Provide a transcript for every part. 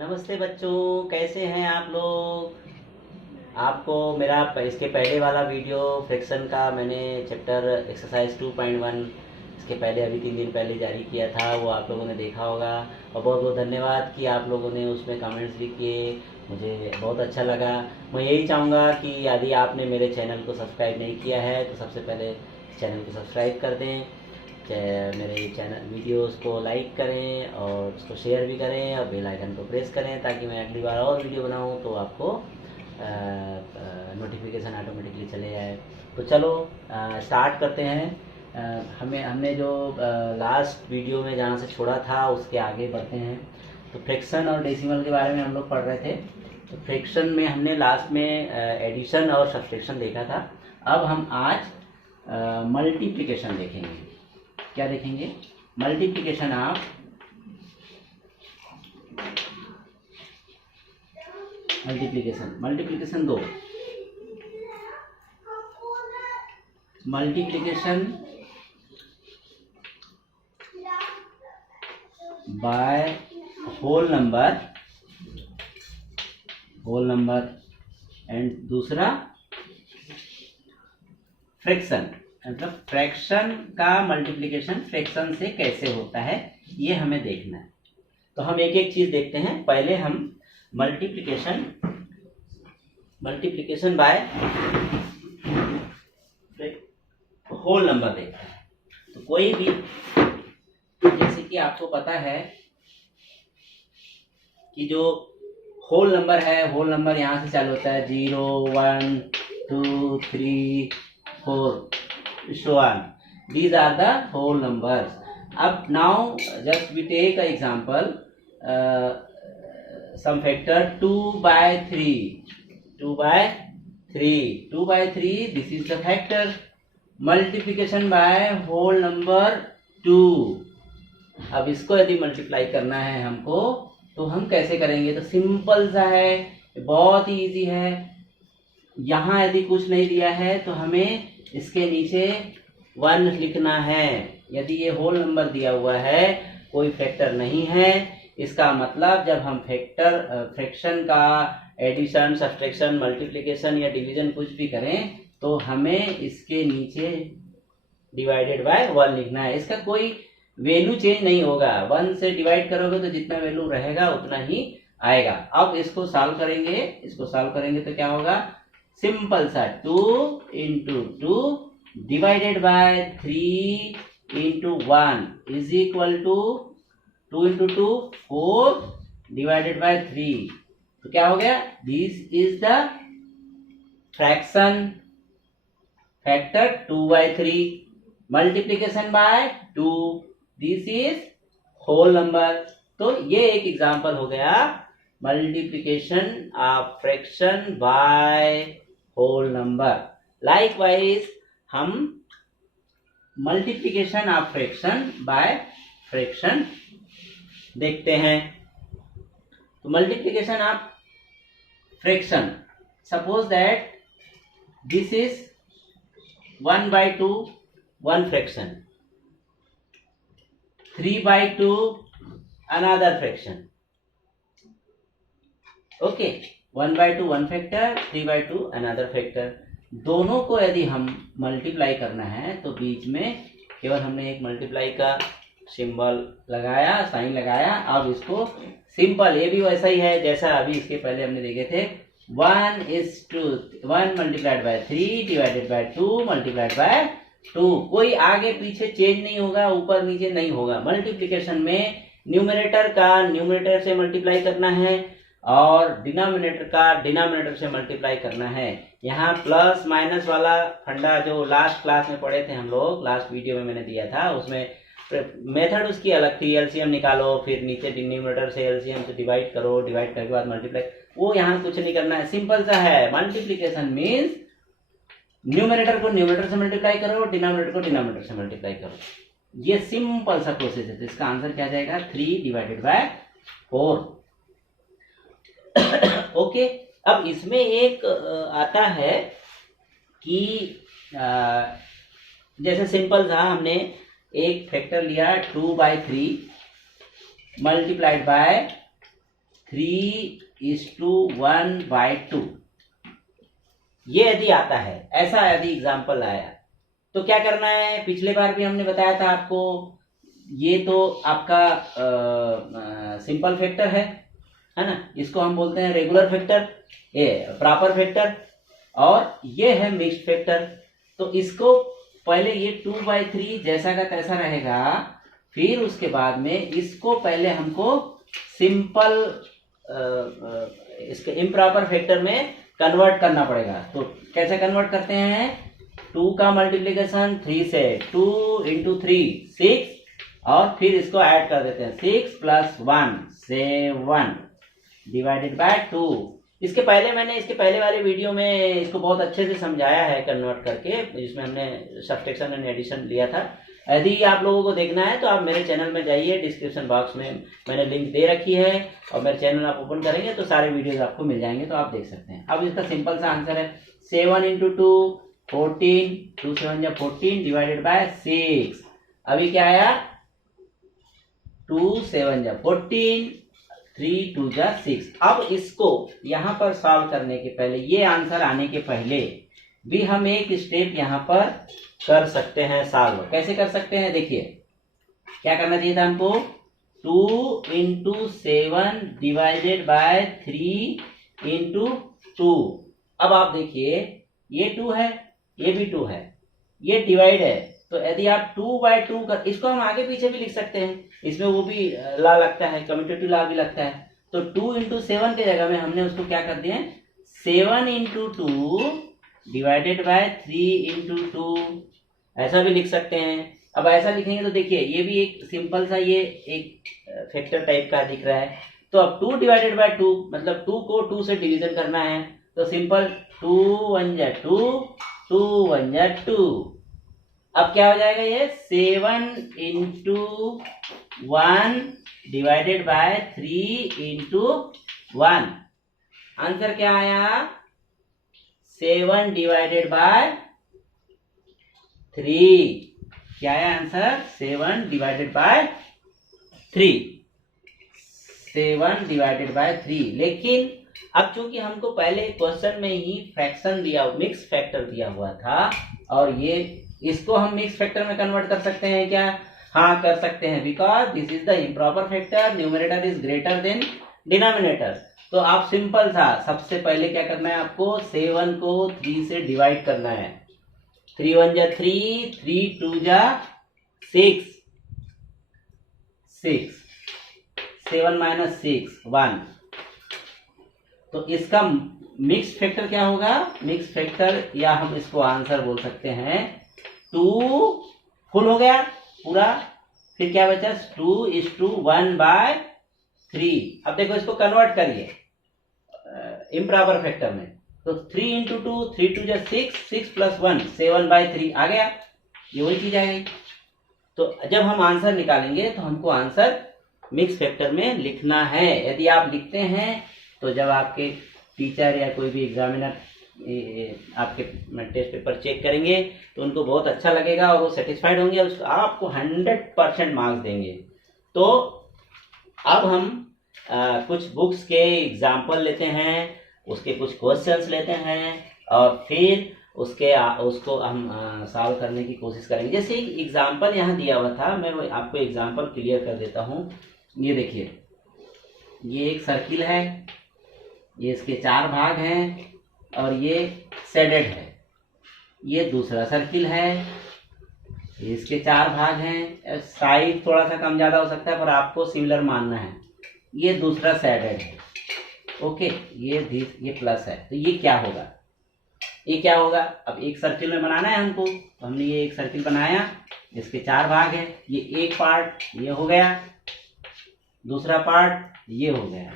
नमस्ते बच्चों, कैसे हैं आप लोग। आपको मेरा इसके पहले वाला वीडियो फ्रैक्शन का मैंने चैप्टर एक्सरसाइज 2.1 इसके पहले अभी 3 दिन पहले जारी किया था, वो आप लोगों ने देखा होगा। और बहुत बहुत धन्यवाद कि आप लोगों ने उसमें कमेंट्स भी किए, मुझे बहुत अच्छा लगा। मैं यही चाहूँगा कि यदि आपने मेरे चैनल को सब्सक्राइब नहीं किया है तो सबसे पहले चैनल को सब्सक्राइब कर दें, मेरे चैनल वीडियोस को लाइक करें और उसको शेयर भी करें और बेल आइकन को प्रेस करें ताकि मैं अगली बार और वीडियो बनाऊं तो आपको नोटिफिकेशन ऑटोमेटिकली चले जाए। तो चलो स्टार्ट करते हैं। हमने जो लास्ट वीडियो में जहाँ से छोड़ा था उसके आगे बढ़ते हैं। तो फ्रैक्शन और डेसिमल के बारे में हम लोग पढ़ रहे थे। तो फ्रैक्शन में हमने लास्ट में एडिशन और सब्ट्रैक्शन देखा था। अब हम आज मल्टीप्लिकेशन देखेंगे। क्या देखेंगे? मल्टीप्लिकेशन ऑफ मल्टीप्लिकेशन दो multiplication by whole number and दूसरा फ्रैक्शन, मतलब फ्रैक्शन का मल्टीप्लिकेशन फ्रैक्शन से कैसे होता है ये हमें देखना है। तो हम एक एक चीज देखते हैं। पहले हम मल्टीप्लिकेशन बाय होल नंबर देखते हैं। तो कोई भी, जैसे कि आपको पता है कि जो होल नंबर है, होल नंबर यहाँ से चालू होता है 0, 1, 2, 3, 4 so on. These are the whole numbers. Up now just we take an example, some factor 2 by 3, 2 by 3, this is the factor. Multiplication by whole number 2. अब इसको यदि मल्टीप्लाई करना है हमको तो हम कैसे करेंगे? तो सिंपल सा है, बहुत ही इजी है। यहाँ यदि कुछ नहीं दिया है तो हमें इसके नीचे 1 लिखना है। यदि ये होल नंबर दिया हुआ है, कोई फैक्टर नहीं है, इसका मतलब जब हम फ्रैक्शन का एडिशन, सब्ट्रैक्शन, मल्टीप्लिकेशन या डिवीजन कुछ भी करें तो हमें इसके नीचे डिवाइडेड बाय 1 लिखना है। इसका कोई वैल्यू चेंज नहीं होगा। 1 से डिवाइड करोगे तो जितना वैल्यू रहेगा उतना ही आएगा। अब इसको सॉल्व करेंगे तो क्या होगा? सिंपल सा 2 into 2 divided by 3 into 1 is equal to 2 into 2 4 divided by 3। तो क्या हो गया? This is the fraction factor 2/3। Multiplication by 2, this is whole number. तो ये एक एग्जांपल हो गया multiplication of fraction by whole number. Likewise हम multiplication of fraction by fraction देखते हैं। तो multiplication of fraction, suppose that this is 1/2 one fraction, 3/2 another fraction. Okay, 1/2 one factor, 3/2 another factor। दोनों को यदि हम मल्टीप्लाई करना है तो बीच में केवल हमने एक मल्टीप्लाई का सिंबल लगाया, साइन लगाया। अब इसको सिंपल, ये भी वैसा ही है जैसा अभी इसके पहले हमने देखे थे। 1 multiplied by 3 divided by 2 multiplied by 2। कोई आगे पीछे चेंज नहीं होगा, ऊपर नीचे नहीं होगा। मल्टीप्लिकेशन में न्यूमरेटर का न्यूमरेटर से मल्टीप्लाई करना है और डिनोमिनेटर का डिनोमिनेटर से मल्टीप्लाई करना है। यहाँ प्लस माइनस वाला फंडा जो लास्ट क्लास में पढ़े थे हम लोग, लास्ट वीडियो में मैंने दिया था, उसमें मेथड उसकी अलग थी। एलसीएम निकालो, फिर नीचे डिनोमिनेटर से एलसीएम से डिवाइड करो, डिवाइड करने के बाद मल्टीप्लाई। वो यहाँ कुछ नहीं करना है, सिंपल सा है। मल्टीप्लिकेशन मीन्स न्यूमरेटर को न्यूमरेटर से मल्टीप्लाई करो, डिनोमिनेटर को डिनोमिनेटर से मल्टीप्लाई करो। ये सिंपल सा प्रोसेस है। तो इसका आंसर क्या जाएगा? 3 डिवाइडेड बाय 4। ओके, अब इसमें एक आता है कि जैसे सिंपल था, हमने एक फैक्टर लिया 2/3 मल्टीप्लाइड बाय 3:1/2, ये यदि आता है, ऐसा यदि एग्जाम्पल आया तो क्या करना है। पिछले बार भी हमने बताया था आपको, ये तो आपका सिंपल फैक्टर है ना, इसको हम बोलते हैं रेगुलर फैक्टर, ये प्रॉपर फैक्टर, और ये है मिक्स्ड फैक्टर। तो इसको पहले ये 2/3 जैसा का तैसा रहेगा, फिर उसके बाद में इसको पहले हमको सिंपल इसके इम्प्रॉपर फैक्टर में कन्वर्ट करना पड़ेगा। तो कैसे कन्वर्ट करते हैं, 2 का मल्टीप्लीकेशन 3 से, 2 × 3 6, और फिर इसको ऐड कर देते हैं, 6 + 1 7 डिवाइडेड बाय 2। इसके पहले वाले वीडियो में इसको बहुत अच्छे से समझाया है कन्वर्ट करके, जिसमें हमने सब्ट्रैक्शन एंड एडिशन लिया था। यदि आप लोगों को देखना है तो आप मेरे चैनल में जाइए, डिस्क्रिप्शन बॉक्स में मैंने लिंक दे रखी है, और मेरे चैनल आप ओपन करेंगे तो सारे वीडियोज आपको मिल जाएंगे, तो आप देख सकते हैं। अब इसका सिंपल सा आंसर है 7 × 2 14, 2 7 = 14 डिवाइडेड बाय 6। अभी क्या आया, 2 7 = 14, 3 2 = 6। अब इसको यहाँ पर सॉल्व करने के पहले, ये आंसर आने के पहले भी हम एक स्टेप यहाँ पर कर सकते हैं सॉल्व। कैसे कर सकते हैं, देखिए क्या करना चाहिए था हमको, 2 × 7 डिवाइडेड बाय 3 × 2। अब आप देखिए ये 2 है, ये भी 2 है, ये डिवाइड है, तो यदि आप 2/2 कर, इसको हम आगे पीछे भी लिख सकते हैं, इसमें वो भी लॉ लगता है, कम्यूटेटिव लॉ भी लगता है। तो 2 × 7 के जगह में हमने उसको क्या कर दिया, 7 × 2 डिवाइडेड बाय 3 × 2, ऐसा भी लिख सकते हैं। अब ऐसा लिखेंगे तो देखिए ये भी एक सिंपल सा, ये एक फैक्टर टाइप का दिख रहा है। तो अब 2 डिवाइडेड बाय 2 मतलब 2 को 2 से डिवीजन करना है, तो सिंपल 2 1 = 2, 2 1 = 2। अब क्या हो जाएगा, ये 7 × 1 डिवाइडेड बाय 3 × 1। आंसर क्या आया, 7 डिवाइडेड बाय 3। क्या आया answer, 7 divided by 3, 7 divided by 3। लेकिन अब चूंकि हमको पहले क्वेश्चन में ही फ्रैक्शन दिया, मिक्स फैक्टर दिया हुआ था, और ये इसको हम मिक्स फैक्टर में कन्वर्ट कर सकते हैं क्या, हाँ कर सकते हैं, because this is the improper factor, numerator is greater than denominator. तो आप सिंपल सा सबसे पहले क्या करना है, आपको 7 को 3 से डिवाइड करना है, 3 1 = 3, 3 2 = 6, 6 7 - 6 1। तो इसका मिक्स फैक्टर क्या होगा, मिक्स फैक्टर, या हम इसको आंसर बोल सकते हैं 2 फुल हो गया पूरा, फिर क्या बचा, 2:1/3। अब देखो इसको कन्वर्ट करिए इम्प्रॉपर फैक्टर में, तो 3 × 2 3 2 = 6, 6 + 1 7/3 आ गया, ये वही चीज आएगी। तो जब हम आंसर निकालेंगे तो हमको आंसर मिक्स फैक्टर में लिखना है। यदि आप लिखते हैं तो जब आपके टीचर या कोई भी एग्जामिनर आपके टेस्ट पेपर चेक करेंगे तो उनको बहुत अच्छा लगेगा, और वो सेटिस्फाइड होंगे, और आपको 100% मार्क्स देंगे। तो अब हम कुछ बुक्स के एग्जाम्पल लेते हैं, उसके कुछ क्वेश्चंस लेते हैं, और फिर उसको हम सॉल्व करने की कोशिश करेंगे। जैसे एक एग्जाम्पल यहाँ दिया हुआ था, मैं आपको एग्जाम्पल क्लियर कर देता हूँ। ये देखिए, ये एक सर्किल है, ये इसके 4 भाग हैं, और ये शेडेड है। ये दूसरा सर्किल है, ये इसके 4 भाग हैं, साइज थोड़ा सा कम ज़्यादा हो सकता है पर आपको सिमिलर मानना है। ये दूसरा शेडेड है, ओके, ये प्लस है। तो ये क्या होगा, ये क्या होगा, अब एक सर्किल में बनाना है हमको, तो हमने ये एक सर्किल बनाया, इसके 4 भाग है, ये एक पार्ट ये हो गया, दूसरा पार्ट ये हो गया,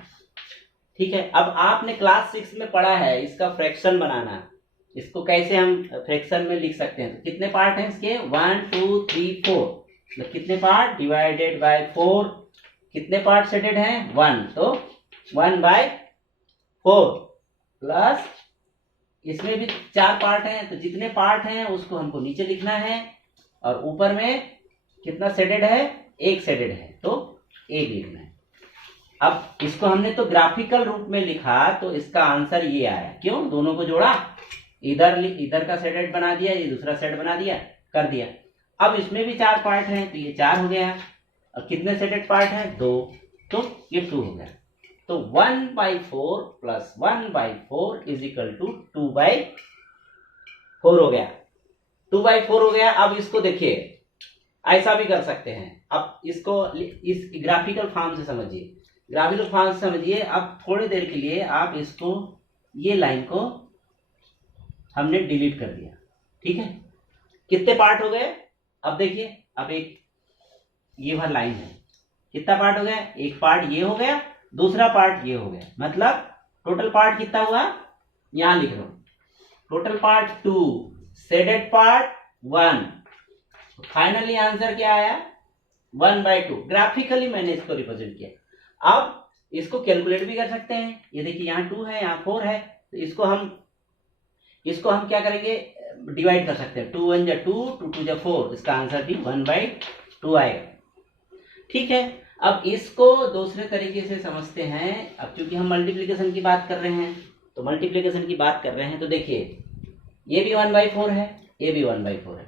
ठीक है। अब आपने क्लास 6 में पढ़ा है इसका फ्रैक्शन बनाना, इसको कैसे हम फ्रैक्शन में लिख सकते हैं। तो कितने पार्ट हैं इसके, 1 2 3 4, मतलब कितने पार्ट, डिवाइडेड बाय 4, कितने पार्ट शेडेड हैं, 1, तो 1/4 प्लस इसमें भी 4 पार्ट हैं, तो जितने पार्ट हैं उसको हमको नीचे लिखना है, और ऊपर में कितना शेडेड है, एक शेडेड है, तो एक लिखना है। अब इसको हमने तो ग्राफिकल रूप में लिखा तो इसका आंसर ये आया। क्यों? दोनों को जोड़ा, इधर का सेट बना दिया, ये दूसरा सेट बना दिया, कर दिया। अब इसमें भी 4 पार्ट हैं तो ये 4 हो गया। और कितने सेटेड पार्ट हैं? 2, तो ये 2 हो गया। तो 1/4 प्लस 1/4 इज इक्वल टू 2/4 हो गया। 2/4 हो गया। अब इसको देखिए, ऐसा भी कर सकते हैं। अब इसको इस ग्राफिकल फॉर्म से समझिए, ग्राफिकल फॉर्म से समझिए। अब थोड़ी देर के लिए आप इसको, ये लाइन को हमने डिलीट कर दिया, ठीक है। कितने पार्ट हो गए? अब देखिए, अब एक ये भर लाइन है, कितना पार्ट हो गया? एक पार्ट ये हो गया, दूसरा पार्ट ये हो गया, मतलब टोटल पार्ट कितना हुआ? यहां लिख लो, total part 2, shaded part 1। Finally answer क्या आया? 1/2। ग्राफिकली मैंने इसको रिप्रेजेंट किया। अब इसको कैलकुलेट भी कर सकते हैं। ये देखिए, यहाँ 2 है, यहाँ 4 है, तो इसको हम क्या करेंगे? डिवाइड कर सकते हैं। 2 1 जा 2, 2 2 जा 4, इसका आंसर भी 1/2 आएगा, ठीक है। अब इसको दूसरे तरीके से समझते हैं। अब क्योंकि हम मल्टीप्लिकेशन की बात कर रहे हैं, तो मल्टीप्लिकेशन की बात कर रहे हैं, तो देखिए ये भी 1/4 है, ये भी 1/4 है।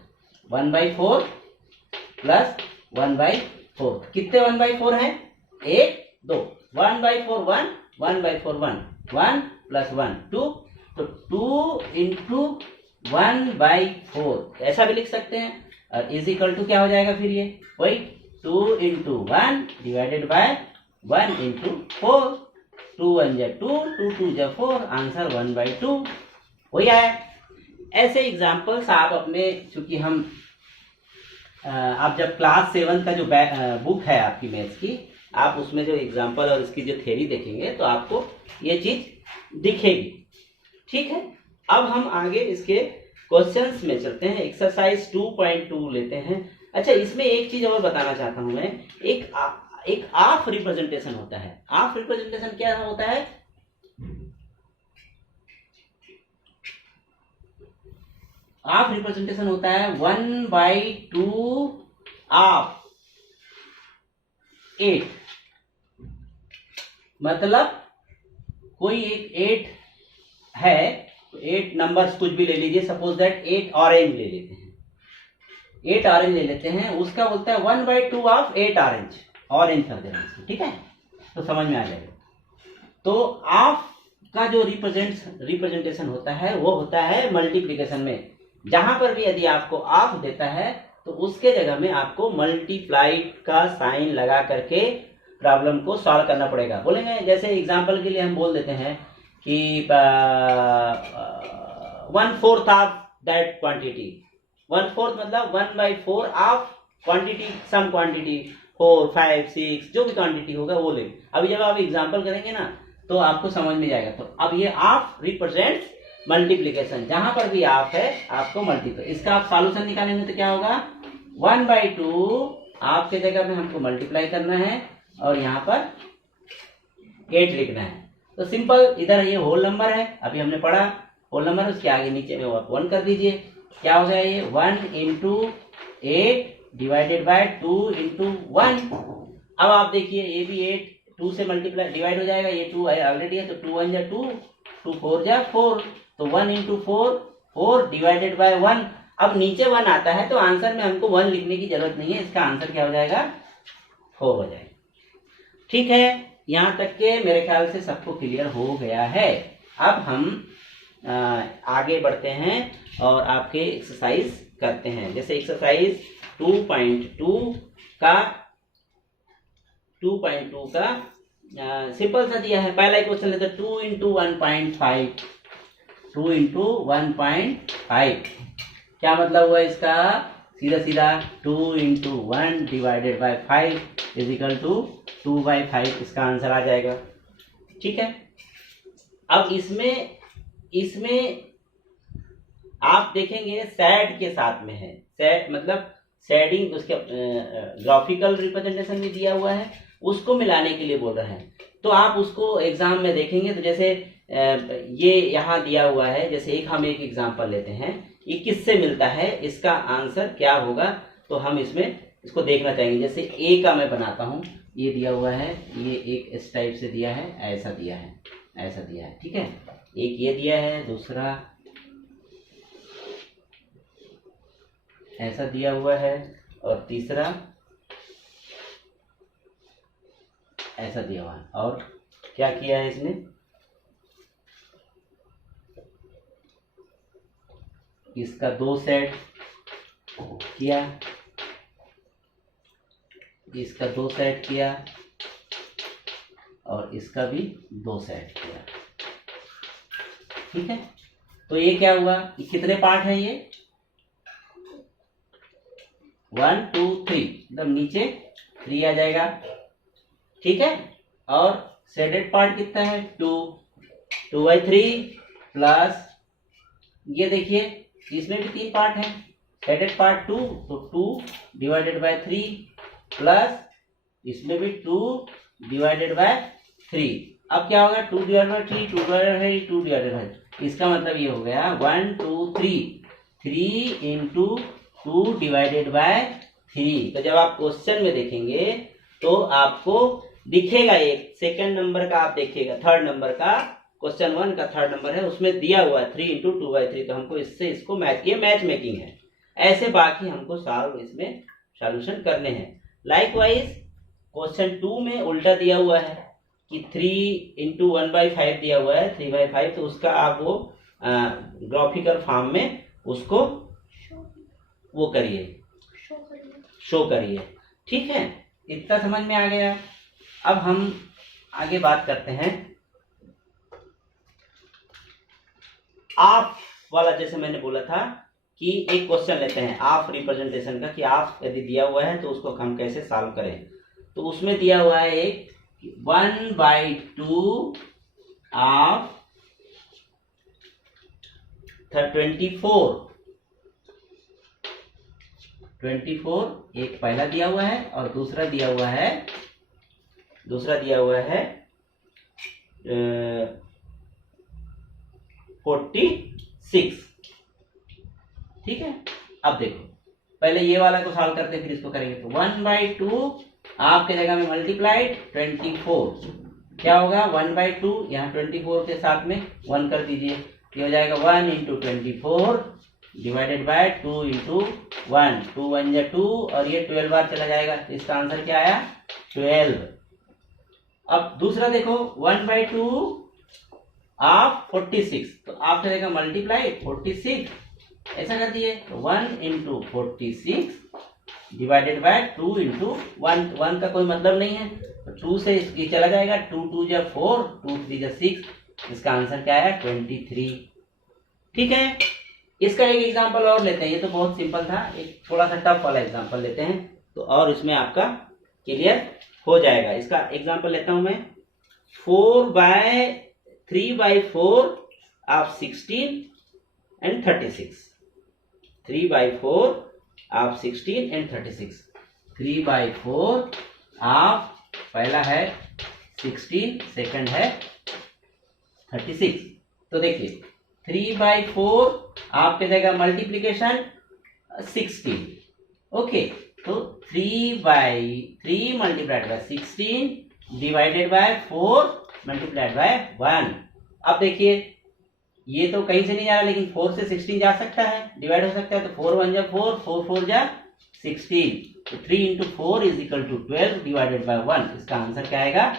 1/4 प्लस 1/4, कितने 1/4 है? 1 2, 1/4 1, 1/4 1, 1 प्लस 1 2, तो 2 इंटू 1/4 ऐसा भी लिख सकते हैं। और इज इक्वल टू क्या हो जाएगा फिर? ये वही 2 इंटू 1 डिवाइडेड बाय 1 इंटू 4। 2 1 जा 2, 2 2 जा 4, आंसर 1/2 वही आया। ऐसे एग्जाम्पल्स आप अपने, चूंकि हम आप जब क्लास 7 का जो बुक है आपकी मैथ्स की, आप उसमें जो एग्जाम्पल और इसकी जो थ्योरी देखेंगे तो आपको ये चीज दिखेगी, ठीक है। अब हम आगे इसके क्वेश्चंस में चलते हैं। एक्सरसाइज 2.2 लेते हैं। अच्छा, इसमें एक चीज और बताना चाहता हूं मैं। एक ऑफ रिप्रेजेंटेशन होता है। ऑफ रिप्रेजेंटेशन क्या होता है? ऑफ रिप्रेजेंटेशन होता है 1/2 ऑफ 8। मतलब कोई एक 8 है, तो 8 नंबर्स कुछ भी ले लीजिए, सपोज दैट 8 ऑरेंज ले लेते हैं, 8 ऑरेंज ले लेते हैं, उसका बोलता है 1/2 ऑफ 8 ऑरेंज, ऑरेंज कर देना इसमें, ठीक है, तो समझ में आ जाएगा। तो ऑफ का जो रिप्रेजेंटेशन होता है वो होता है मल्टीप्लिकेशन में। जहां पर भी यदि आपको ऑफ देता है तो उसके जगह में आपको मल्टीप्लाइड का साइन लगा करके प्रॉब्लम को सॉल्व करना पड़ेगा। बोलेंगे, जैसे एग्जांपल के लिए हम बोल देते हैं कि 1/4 ऑफ दैट क्वांटिटी। 1/4 मतलब 1/4 ऑफ क्वांटिटी, सम क्वांटिटी 4 5 6 जो भी क्वांटिटी होगा वो ले। अभी जब आप एग्जांपल करेंगे ना तो आपको समझ में जाएगा। तो अब ये ऑफ रिप्रेजेंट्स मल्टीप्लिकेशन, जहां पर भी ऑफ है आपको मल्टीप्लाई, इसका आप सॉल्यूशन निकालेंगे तो क्या होगा? 1/2 ऑफ के जगह में हमको मल्टीप्लाई करना है और यहाँ पर 8 लिखना है। तो सिंपल, इधर ये होल नंबर है, अभी हमने पढ़ा होल नंबर, उसके आगे नीचे में 1 कर दीजिए। क्या हो जाए? ये 1 इंटू 8 डिवाइडेड बाय 2 इंटू 1। अब आप देखिए, ये भी 8 2 से मल्टीप्लाई डिवाइड हो जाएगा, ये 2 ऑलरेडी है, तो 2 1 जा 2, 2 4 जा 4, तो 1 इंटू 4 4 डिवाइडेड बाय 1। अब नीचे 1 आता है तो आंसर में हमको 1 लिखने की जरूरत नहीं है, इसका आंसर क्या हो जाएगा? 4 हो जाएगा, ठीक है। यहाँ तक के मेरे ख्याल से सबको क्लियर हो गया है। अब हम आगे बढ़ते हैं और आपके एक्सरसाइज करते हैं। जैसे एक्सरसाइज 2.2 का सिंपल सा दिया है। पहला क्वेश्चन लेते हैं, 2 इंटू 1.5। 2 इंटू 1.5 क्या मतलब हुआ इसका? सीधा सीधा 2 into 1 divided by 5 is equal to 2/5, इसका आंसर आ जाएगा, ठीक है। अब इसमें आप देखेंगे सैड के साथ में है। सैड मतलब शेडिंग, उसके ग्राफिकल रिप्रेजेंटेशन भी दिया हुआ है, उसको मिलाने के लिए बोल रहे हैं। तो आप उसको एग्जाम में देखेंगे तो जैसे ये यहाँ दिया हुआ है, जैसे हम एक एग्जांपल लेते हैं, ये किससे मिलता है, इसका आंसर क्या होगा, तो हम इसमें इसको देखना चाहेंगे। जैसे ए का मैं बनाता हूँ, ये दिया हुआ है, ये एक इस टाइप से दिया है, ऐसा दिया है, ऐसा दिया है, ठीक है। एक ये दिया है, दूसरा ऐसा दिया हुआ है, और तीसरा ऐसा दिया हुआ है। और क्या किया है इसने, इसका 2 सेट किया, इसका 2 सेट किया, और इसका भी 2 सेट किया, ठीक है। तो ये क्या हुआ, ये कितने पार्ट हैं, ये 1 2 3, मतलब नीचे 3 आ जाएगा, ठीक है। और शेडेड पार्ट कितना है, 2/3 प्लस ये देखिए इसमें भी 3 पार्ट हैं, शेडेड पार्ट 2, तो 2/3 प्लस इसमें भी 2/3। अब क्या होगा, 2/3 2/3 2/3, इसका मतलब ये हो गया 1 2 3, 3 इंटू 2/3। तो जब आप क्वेश्चन में देखेंगे तो आपको दिखेगा, एक सेकंड नंबर का आप देखिएगा, थर्ड नंबर का, क्वेश्चन 1 का थर्ड नंबर है, उसमें दिया हुआ है 3 इंटू 2/3। तो हमको इससे इसको मैच, ये मैच मेकिंग है। ऐसे बाकी हमको सॉल्व इसमें सॉल्यूशन करने हैं। लाइकवाइज क्वेश्चन 2 में उल्टा दिया हुआ है कि 3 इंटू 1/5 दिया हुआ है, 3/5, तो उसका आप वो ग्राफिकल फॉर्म में उसको वो करिए, शो करिए, ठीक है। इतना समझ में आ गया। अब हम आगे बात करते हैं ऑफ वाला। जैसे मैंने बोला था कि एक क्वेश्चन लेते हैं ऑफ रिप्रेजेंटेशन का, कि ऑफ यदि दिया हुआ है तो उसको हम कैसे सॉल्व करें। तो उसमें दिया हुआ है एक 1/2 ऑफ 24 एक पहला दिया हुआ है, और दूसरा दिया हुआ है 46, ठीक है। अब देखो पहले ये वाला को सॉल्व करते फिर इसको करेंगे। तो 1/2 आपके जगह में मल्टीप्लाइड 24, क्या होगा 1/2, यहाँ 24 के साथ में 1 कर दीजिए, ये हो जाएगा 1 इंटू 24 डिवाइडेड बाय 2 इंटू 1, 2 1 जा 2, और ये 12 बार चला जाएगा। इसका आंसर क्या आया, 12। अब दूसरा देखो 1/2 ऑफ 46, तो आप करेगा मल्टीप्लाई 46, ऐसा कर दिए। तो 1 इंटू 46 डिवाइडेड बाय 2 इंटू 1 का कोई मतलब नहीं है, तो 2 से ये चला जाएगा, 2 2 जा 4, 2 3 जा 6, इसका आंसर क्या है 23, ठीक है। इसका एक एग्जांपल और लेते हैं, ये तो बहुत सिंपल था, एक थोड़ा सा टफ वाला एग्जांपल लेते हैं, तो और इसमें आपका क्लियर हो जाएगा। इसका एग्जांपल लेता हूं मैं, 3/4 of 16 and 36, 3/4 of 16 and 36, 3/4 of पहला है 16, सेकंड है 36। तो देखिए 3/4 आपके देगा मल्टीप्लीकेशन 16, ओके। तो 3/3 multiplied by 16 divided by 4 multiplied by 1। अब देखिए ये तो कहीं से नहीं जा रहा, लेकिन 4 से 16 जा सकता है, डिवाइड हो सकता है, तो 4 1 जा 4, 4 4 जा 16, तो 3 into 4 is equal to 12 divided by 1। इसका आंसर क्या आएगा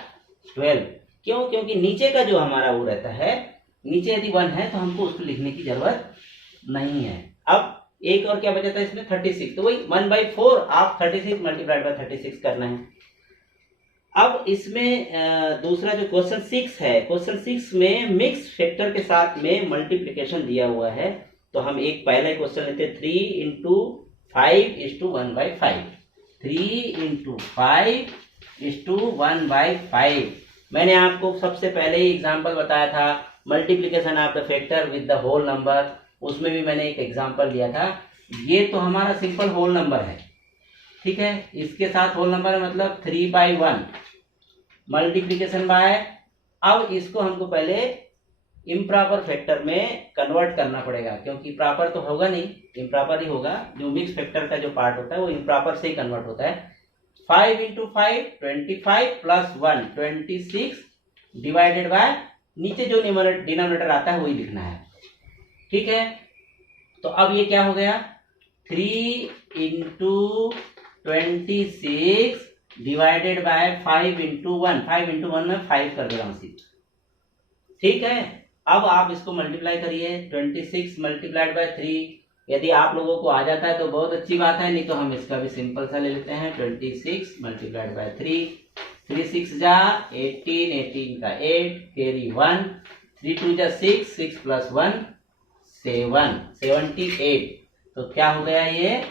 12। क्यों, क्योंकि नीचे का जो हमारा वो रहता है, नीचे यदि 1 है तो हमको उसको लिखने की जरूरत नहीं है। अब एक और क्या बचा था इसमें 36, तो वही 1/4 आप 36 मल्टीप्लाइड बाय 36 करना है। अब इसमें दूसरा जो क्वेश्चन 6 है, क्वेश्चन 6 में मिक्स फैक्टर के साथ में मल्टीप्लिकेशन दिया हुआ है, तो हम एक पहला क्वेश्चन लेते हैं, 3 into 5 is to 1/5, 3 into 5 is to 1/5। मैंने आपको सबसे पहले ही एग्जाम्पल बताया था multiplication of the factor with the whole number, उसमें भी मैंने एक एग्जाम्पल दिया था। ये तो हमारा सिंपल होल नंबर है, ठीक है, इसके साथ होल नंबर है, मतलब 3/1 मल्टीप्लिकेशन बाय। अब इसको हमको पहले इम्प्रॉपर फैक्टर में कन्वर्ट करना पड़ेगा, क्योंकि प्रॉपर तो होगा नहीं, इम्प्रॉपर ही होगा। जो मिक्स फैक्टर का जो पार्ट होता है वो इम्प्रॉपर से ही कन्वर्ट होता है। 5 इंटू 5 25 प्लस 1 26 डिवाइडेड बाय नीचे जो डिनोमिनेटर आता है वही लिखना है। ठीक है, तो अब ये क्या हो गया, 3 into 26 divided by 5 into 1, 5 into 1 में 5 कर दे रहा हूं। ठीक है, अब आप इसको मल्टीप्लाई करिए, 26 मल्टीप्लाइड बाय 3। यदि आप लोगों को आ जाता है तो बहुत अच्छी बात है, नहीं तो हम इसका भी सिंपल सा ले लेते हैं। 26 मल्टीप्लाइड बाय 3, 3 6 जा 18, 18 का 8 कैरी 1, 3 2 जा 6, 6 प्लस 1 7, 78। तो क्या हो गया ये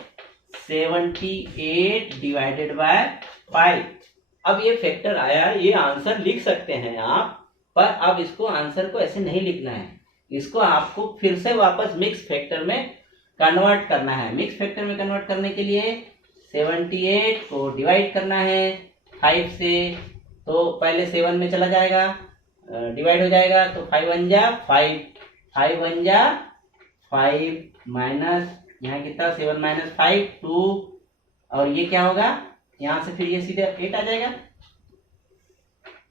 78 डिवाइडेड बाय 5। अब ये फैक्टर आया, ये आंसर लिख सकते हैं आप, पर अब इसको आंसर को ऐसे नहीं लिखना है, इसको आपको फिर से वापस मिक्स फैक्टर में कन्वर्ट करना है। मिक्स फैक्टर में कन्वर्ट करने के लिए 78 को डिवाइड करना है 5 से, तो पहले 7 में चला जाएगा, डिवाइड हो जाएगा, तो 5 1 जा 5, 5 1 जा 5 माइनस यहाँ कितना 7 माइनस 5 2, और ये क्या होगा यहाँ से फिर ये सीधे 8 आ जाएगा।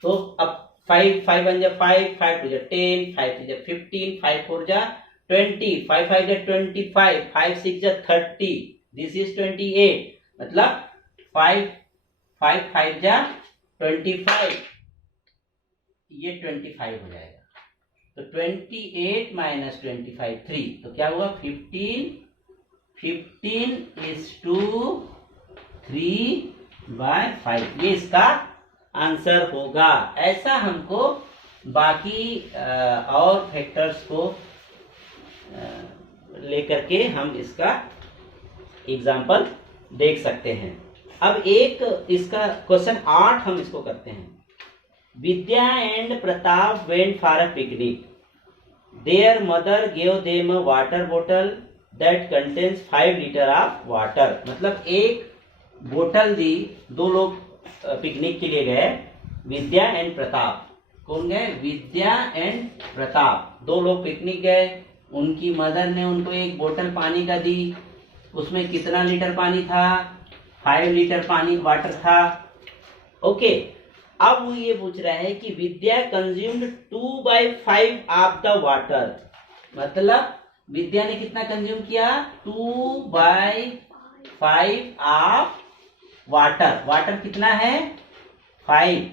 तो अब 5 5 1 जा 5, 5 2 जा 10, 5 3 जा 15, 5 4 जा 20, 5 5 जा 25, 5 6 जा 30, दिस इज 28, मतलब 5 5 5 जा 25, ये 25 हो जाएगा। तो 28 माइनस 25 3, तो क्या हुआ 15, 15 is to 3/5, ये इसका आंसर होगा। ऐसा हमको बाकी और फैक्टर्स को लेकर के हम इसका एग्जाम्पल देख सकते हैं। अब एक इसका क्वेश्चन 8 हम इसको करते हैं। Vidya and Pratap went for a picnic, their mother gave them a water बोतल that contains 5 litre of water. मतलब एक बोतल दी, दो लोग पिकनिक के लिए गए, विद्या एंड प्रताप। कौन गए, विद्या एंड प्रताप, दो लोग पिकनिक गए। उनकी मदर ने उनको एक बोतल पानी का दी, उसमें कितना लीटर पानी था, 5 लीटर पानी वाटर था। ओके, अब वो ये पूछ रहा है कि विद्या कंज्यूम्ड 2/5 ऑफ द वाटर, मतलब विद्या ने कितना कंज्यूम किया, 2/5 ऑफ वाटर। वाटर कितना है 5,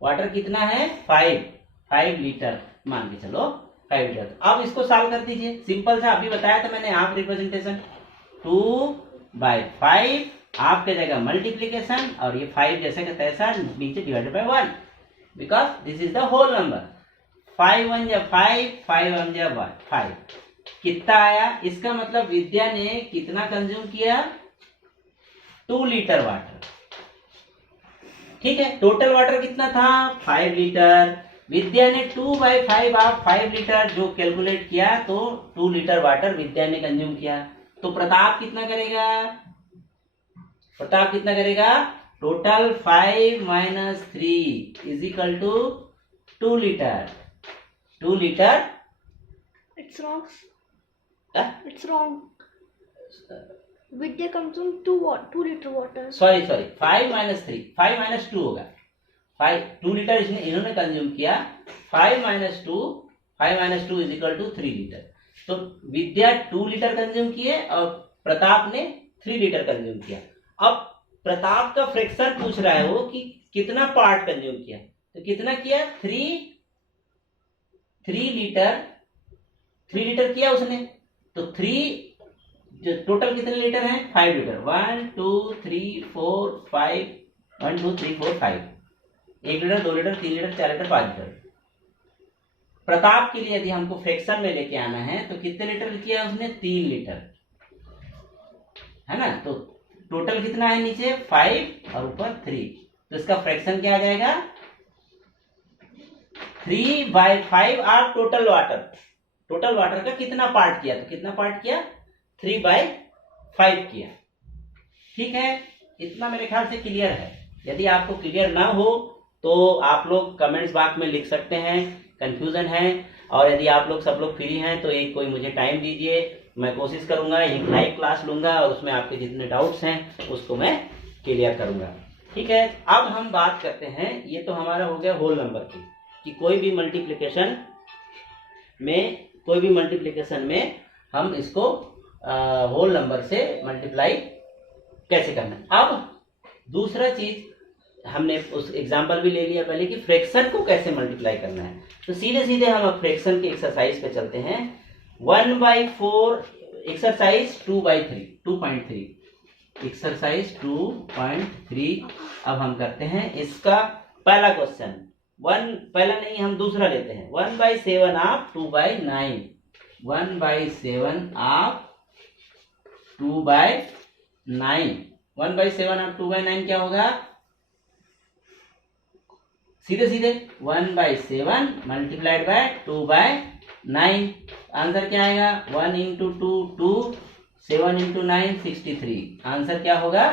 वाटर कितना है 5 लीटर मान के चलो 5 लीटर। अब इसको सॉल्व कर दीजिए, सिंपल सा, अभी बताया था मैंने आप रिप्रेजेंटेशन, 2/5 आपके जगह मल्टीप्लीकेशन, और ये 5 जैसे का तैसा नीचे divided by 1, because this is the whole number. 5 1 जा 5, 5 1 जा 5, कितना आया, इसका मतलब विद्या ने कितना कंज्यूम किया, 2 लीटर वाटर। ठीक है, टोटल वाटर कितना था 5 लीटर। विद्या ने 2/5 ऑफ 5 लीटर जो कैलकुलेट किया, तो 2 लीटर वाटर विद्या ने कंज्यूम किया। तो प्रताप कितना करेगा, प्रताप कितना करेगा, total 5 minus 3 is equal to 2 litre. 2 litre, It's wrong. It's wrong. Vidya consumed 2 liter water. Sorry 5 minus 3, 5 minus 2 होगा, 2 लीटर इन्होंने कंज्यूम किया, 5 minus 2 is equal to 3 litre. तो विद्या 2 लीटर कंज्यूम किए और प्रताप ने 3 लीटर कंज्यूम किया। अब प्रताप का फ्रैक्शन पूछ रहा है वो कि कितना पार्ट कंज्यूम किया, तो कितना किया 3 लीटर किया उसने। तो 3 जो टोटल कितने लीटर हैं 5 litre, 1 2 3 4 5, 1 2 3 4 5, 1 litre 2 litre 3 litre 4 litre 5 litre. Pratap के लिए यदि हमको फ्रैक्शन में लेके आना है तो कितने लीटर किया उसने, 3 लीटर, है ना। तो टोटल कितना है नीचे 5 और ऊपर 3, तो इसका फ्रैक्शन क्या आ जाएगा 3/5 of total water. Total water का कितना पार्ट किया, तो कितना पार्ट किया 3/5 किया। ठीक है, इतना मेरे ख्याल से क्लियर है। यदि आपको क्लियर ना हो तो आप लोग कमेंट्स बॉक्स में लिख सकते हैं, कंफ्यूजन है, और यदि आप लोग सब लोग फ्री हैं तो एक कोई मुझे टाइम दीजिए, मैं कोशिश करूंगा एक लाइव क्लास लूंगा और उसमें आपके जितने डाउट्स हैं उसको मैं क्लियर करूंगा। ठीक है, अब हम बात करते हैं, ये तो हमारा हो गया होल नंबर की, कि कोई भी मल्टीप्लिकेशन में हम इसको होल नंबर से मल्टीप्लाई कैसे करना है। अब दूसरा चीज हमने उस एग्जांपल भी ले लिया पहले कि फ्रैक्शन को कैसे मल्टीप्लाई करना है, तो सीधे सीधे हम अब फ्रैक्शन की एक्सरसाइज पे चलते हैं। 1/4 एक्सरसाइज 2/3 एक्सरसाइज 2.3 अब हम करते हैं इसका पहला क्वेश्चन। पहला नहीं, हम दूसरा लेते हैं। 1/7 ऑफ 2/9, 1/7 ऑफ 2/9, 1/7 ऑफ 2/9 क्या होगा? सीधे सीधे 1/7 मल्टीप्लाइड बाय 2/9, आंसर क्या आएगा? 1 इंटू 2 2, 7 इंटू 9 63, आंसर क्या होगा?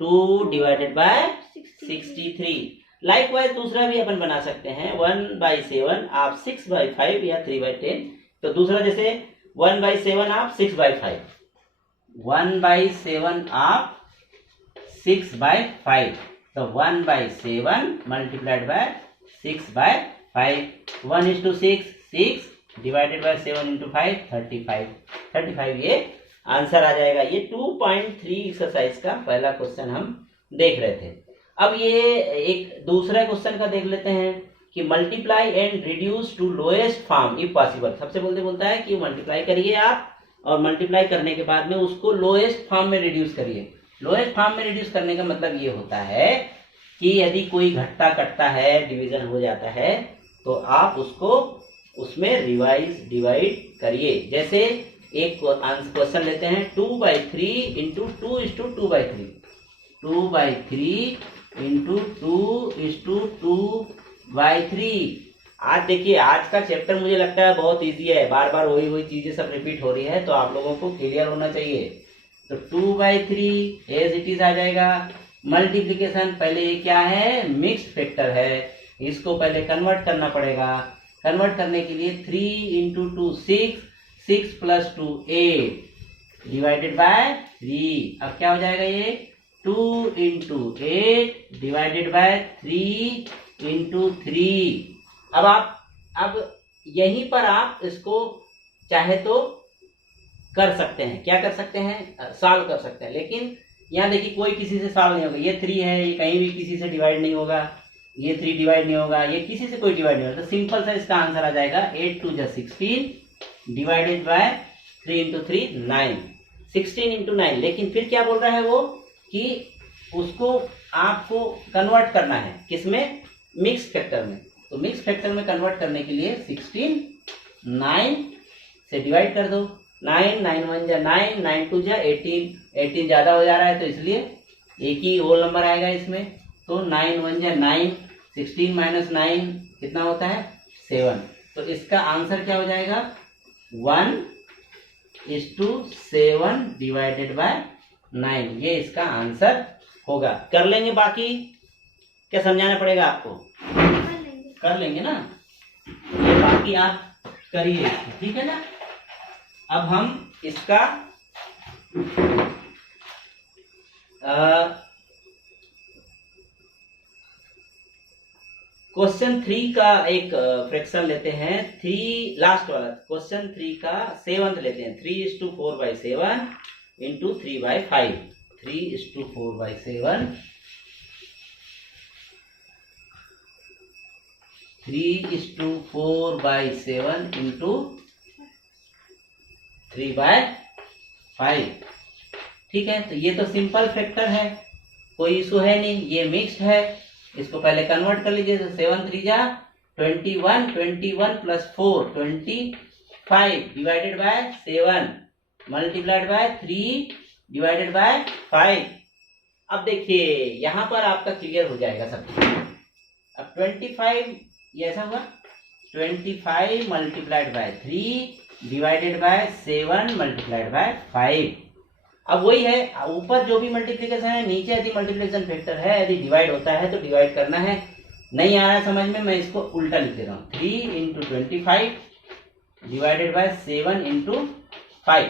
2 डिवाइडेड बाय 63। लाइकवाइज दूसरा भी अपन बना सकते हैं, 1/7 आप 6/5 या 3/10। तो दूसरा जैसे 1/7 आप 6/5, 1/7 आप 6/5, तो 1/7 multiplied by 6/5, 1:6, 6 divided by 7 into 5 35 ये आंसर आ जाएगा। ये 2.3 एक्सरसाइज का पहला क्वेश्चन हम देख रहे थे। अब ये एक दूसरा क्वेश्चन का देख लेते हैं कि multiply and reduce to lowest form if possible. सबसे बोलता है कि मल्टीप्लाई करिए आप, और मल्टीप्लाई करने के बाद में उसको लोएस्ट फॉर्म में रिड्यूस करिए। लोएस्ट फॉर्म में रिड्यूस करने का मतलब ये होता है कि यदि कोई घटता कटता है, डिवीजन हो जाता है, तो आप उसको उसमें डिवाइड करिए। जैसे एक क्वेश्चन लेते हैं 2/3 इंटू 2:2/3, 2/3 इंटू 2:2/3। आज देखिए, आज का चैप्टर मुझे लगता है बहुत इजी है, बार बार वही चीजें सब रिपीट हो रही है, तो आप लोगों को क्लियर होना चाहिए। तो 2/3 एज इट इज आ जाएगा। मल्टीप्लिकेशन पहले ये क्या है? मिक्स्ड फैक्टर है, इसको पहले कन्वर्ट करना पड़ेगा। कन्वर्ट करने के लिए 3 इंटू 2 6, 6 प्लस 2 8 डिवाइडेड बाय 3। अब क्या हो जाएगा ये? 2 इंटू 8 डिवाइडेड बाय 3 इंटू 3। अब यहीं पर आप इसको चाहे तो कर सकते हैं, क्या कर सकते हैं? सॉल्व कर सकते हैं। लेकिन यहाँ देखिए कोई किसी से सॉल्व नहीं होगा, ये 3 है, ये कहीं भी किसी से डिवाइड नहीं होगा, ये 3 डिवाइड नहीं होगा, ये किसी से कोई डिवाइड नहीं होगा। तो सिंपल सा इसका आंसर आ जाएगा 8 2 जा 16 डिवाइडेड बाय 3 इंटू 3 9, 16 इंटू 9। लेकिन फिर क्या बोल रहा है वो कि उसको आपको कन्वर्ट करना है, किसमें? मिक्स फैक्टर में। तो मिक्स फैक्टर में कन्वर्ट करने के लिए 16 9 से डिवाइड कर दो। 9 9 1 जा 9, 9 2 जा 18, 18 ज्यादा हो जा रहा है तो इसलिए एक ही होल नंबर आएगा इसमें। तो 9 1 जा 9, 16 माइनस 9 कितना होता है? 7। तो इसका आंसर क्या हो जाएगा? 1:7 डिवाइडेड बाय 9, ये इसका आंसर होगा। कर लेंगे, बाकी क्या समझाना पड़ेगा आपको? कर लेंगे ना, ये बाकी आप करिए, ठीक है ना। अब हम इसका क्वेश्चन 3 का एक फ्रैक्शन लेते हैं। 3 लास्ट वाला क्वेश्चन 3 का 7th लेते हैं। 3:4/7 इंटू 3/5, 3:4/7, 3:4/7 इंटू 3/5। ठीक है, तो ये तो सिंपल फैक्टर है, कोई इशू है नहीं, ये मिक्स्ड है। इसको पहले कन्वर्ट कर लीजिए। तो 7 3 जा 21, 21 plus 4 25 divided by 7 multiplied by 3 divided by 5। अब देखिए यहां पर आपका क्लियर हो जाएगा सब। अब 25 ये ऐसा हुआ, 25 multiplied by 3 divided by 7 multiplied by 5। अब वही है, ऊपर जो भी मल्टीप्लिकेशन है, नीचे यदि मल्टीप्लिकेशन फैक्टर है, यदि डिवाइड होता है तो डिवाइड करना है। नहीं आ रहा है समझ में, मैं इसको उल्टा लिख दे रहा हूँ, 3 इंटू 25 डिवाइडेड बाय 7 इंटू 5।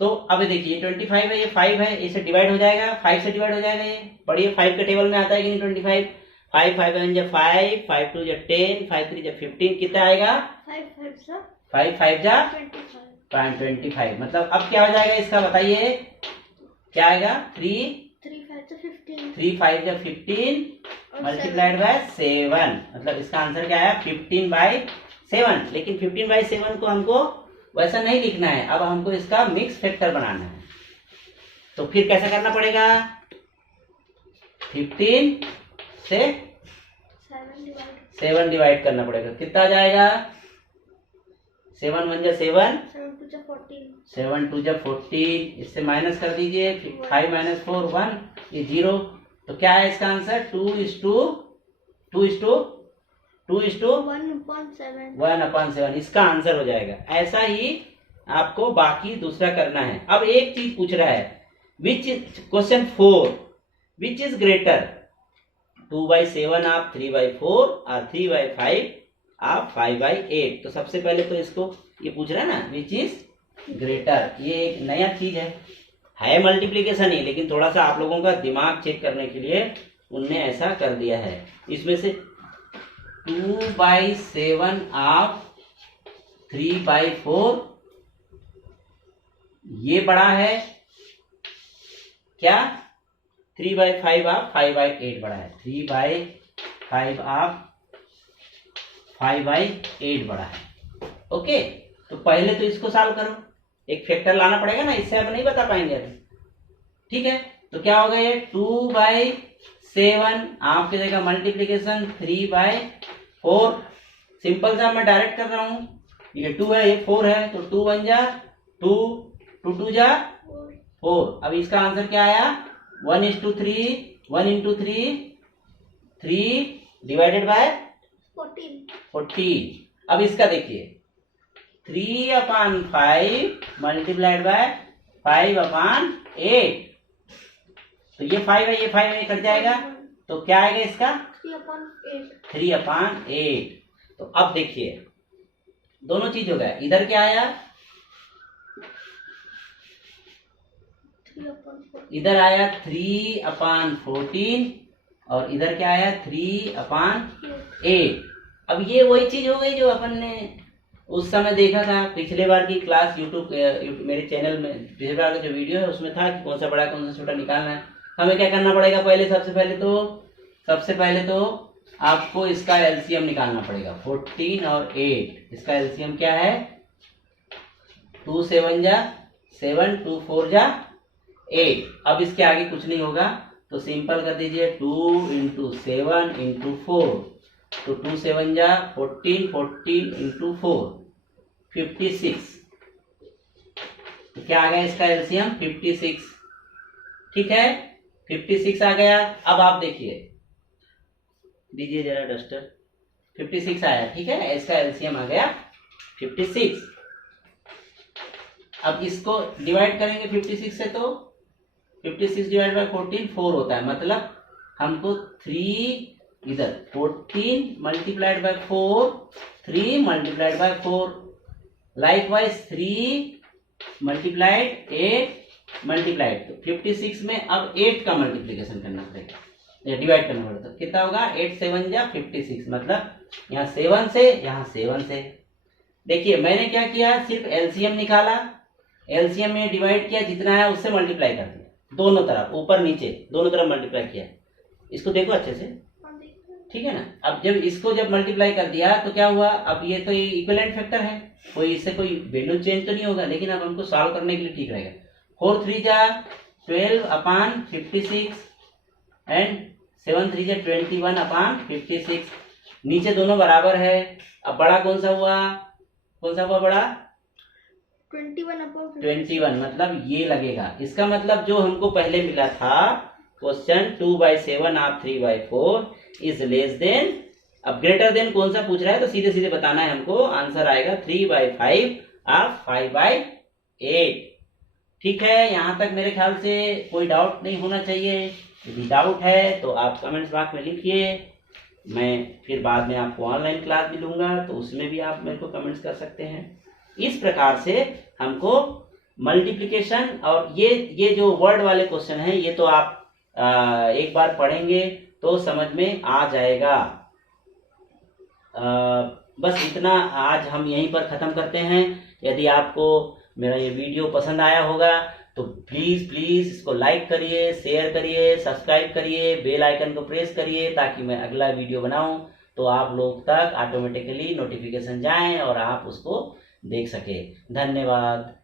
तो अब देखिए 25 है, ये 5 है, इसे डिवाइड हो जाएगा, 5 से डिवाइड हो जाएगा, ये पढ़िए 5 के टेबल में आता है कि नहीं 25। 5 5 1 जा 5, 5 2 जा 10, 5 3 जा 15, कितना आएगा 5 5 जा 25। मतलब अब क्या हो जाएगा इसका बताइए, क्या आएगा 3 5 जा 15 मल्टीप्लाइड बाय 7, मतलब इसका आंसर क्या है 15/7। लेकिन 15/7 को हमको वैसा नहीं लिखना है, अब हमको इसका मिक्स फैक्टर बनाना है। तो फिर कैसा करना पड़ेगा, 15 से 7 डिवाइड करना पड़ेगा, कितना आ जाएगा 7 1 जा 7, 7 2 जा 14, इससे माइनस कर दीजिए, 5 - 4 1, ये 0। तो क्या है इसका आंसर 1/7, इसका आंसर हो जाएगा। ऐसा ही आपको बाकी दूसरा करना है। अब एक चीज पूछ रहा है, क्वेश्चन 4, विच इज ग्रेटर 2/7 आप 3/4 और 3/5 आप 5/8। तो सबसे पहले तो इसको ये पूछ रहा है ना, विच इज ग्रेटर, ये एक नया चीज है मल्टीप्लीकेशन ही, लेकिन थोड़ा सा आप लोगों का दिमाग चेक करने के लिए उनने ऐसा कर दिया है। इसमें से 2/7 आप 3/4, ये बड़ा है क्या, 3/5 आप 5/8 बड़ा है, 3/5 आप 5/8 बड़ा है। ओके, तो पहले तो इसको सॉल्व करो, एक फैक्टर लाना पड़ेगा ना, इससे अब नहीं बता पाएंगे अभी। ठीक है, तो क्या होगा ये 2/7 आपके जगह मल्टीप्लीकेशन 3/4, सिंपल सा मैं डायरेक्ट कर रहा हूं, ये 2 है ये 4 है, तो 2 1 जा 2, 2 2 जा 4। अब इसका आंसर क्या आया 1:3, 1 × 3 डिवाइडेड बाय 14। अब इसका देखिए 3/5 मल्टीप्लाइड बाय 5/8, तो ये 5 है, ये 5 है, कट जाएगा, तो क्या आएगा इसका 3/8। तो अब देखिए दोनों चीज हो गया, इधर क्या आया, इधर आया 3/14 और इधर क्या आया 3/8। अब ये वही चीज हो गई जो अपन ने उस समय देखा था पिछले बार की क्लास, यूट्यूब मेरे चैनल में पिछले बार का जो वीडियो है उसमें था कि कौन सा बड़ा कौन सा छोटा निकालना है। हमें क्या करना पड़ेगा, पहले सबसे पहले तो आपको इसका एलसीएम निकालना पड़ेगा, 14 और 8, इसका एलसीएम क्या है 2 7 जा 7, 2 4 जा 8। अब इसके आगे कुछ नहीं होगा, तो सिंपल कर दीजिए 2 × 7 × 4, तो 2 7 जा 14, 14 × 4 56। तो क्या आ गया इसका एलसीएम 56। ठीक है, 56 आ गया। अब आप देखिए, दीजिए जरा डस्टर, 56 आया, ठीक है, इसका एलसीएम आ गया 56। अब इसको डिवाइड करेंगे 56 से, तो 56 डिवाइड बाय 14 4 होता है, मतलब हमको 3 इधर 14 multiplied by 4, 3 multiplied by 4, likewise 3 multiplied 8 multiplied, तो 56 में अब 8 का मल्टीप्लीकेशन करना पड़ेगा, डिवाइड करना पड़ेगा, तो कितना होगा 8 7 जा 56, मतलब यहाँ 7 से यहाँ 7 से। देखिए मैंने क्या किया, सिर्फ एलसीएम निकाला, एलसीएम में डिवाइड किया, जितना है उससे मल्टीप्लाई कर दिया, दोनों तरफ ऊपर नीचे दोनों तरफ मल्टीप्लाई किया। इसको देखो अच्छे से, ठीक है ना। अब जब मल्टीप्लाई कर दिया तो क्या हुआ, अब ये तो इक्विवेलेंट फैक्टर है, कोई इससे कोई वैल्यू चेंज तो नहीं होगा, लेकिन अब हमको सॉल्व करने के लिए ठीक रहेगा। 4 3 जा 12/56 एंड 7 3 जा 21/56, नीचे दोनों बराबर है। अब बड़ा कौन सा हुआ बड़ा 21, मतलब ये लगेगा। इसका मतलब जो हमको पहले मिला था क्वेश्चन 2/7 आप 3/4 इज लेस देन, अब ग्रेटर देन कौन सा पूछ रहा है, तो सीधे सीधे बताना है हमको, आंसर आएगा 3/5 आप 5/8। ठीक है, यहाँ तक मेरे ख्याल से कोई डाउट नहीं होना चाहिए। यदि डाउट है तो आप कमेंट्स बॉक्स में लिखिए, मैं फिर बाद में आपको ऑनलाइन क्लास भी लूँगा तो उसमें भी आप मेरे को कमेंट्स कर सकते हैं। इस प्रकार से हमको मल्टीप्लिकेशन और ये जो वर्ड वाले क्वेश्चन हैं ये तो आप एक बार पढ़ेंगे तो समझ में आ जाएगा। बस इतना आज हम यहीं पर ख़त्म करते हैं। यदि आपको मेरा ये वीडियो पसंद आया होगा तो प्लीज़ इसको लाइक करिए, शेयर करिए, सब्सक्राइब करिए, बेल आइकन को प्रेस करिए ताकि मैं अगला वीडियो बनाऊं तो आप लोग तक ऑटोमेटिकली नोटिफिकेशन जाएं और आप उसको देख सके। धन्यवाद।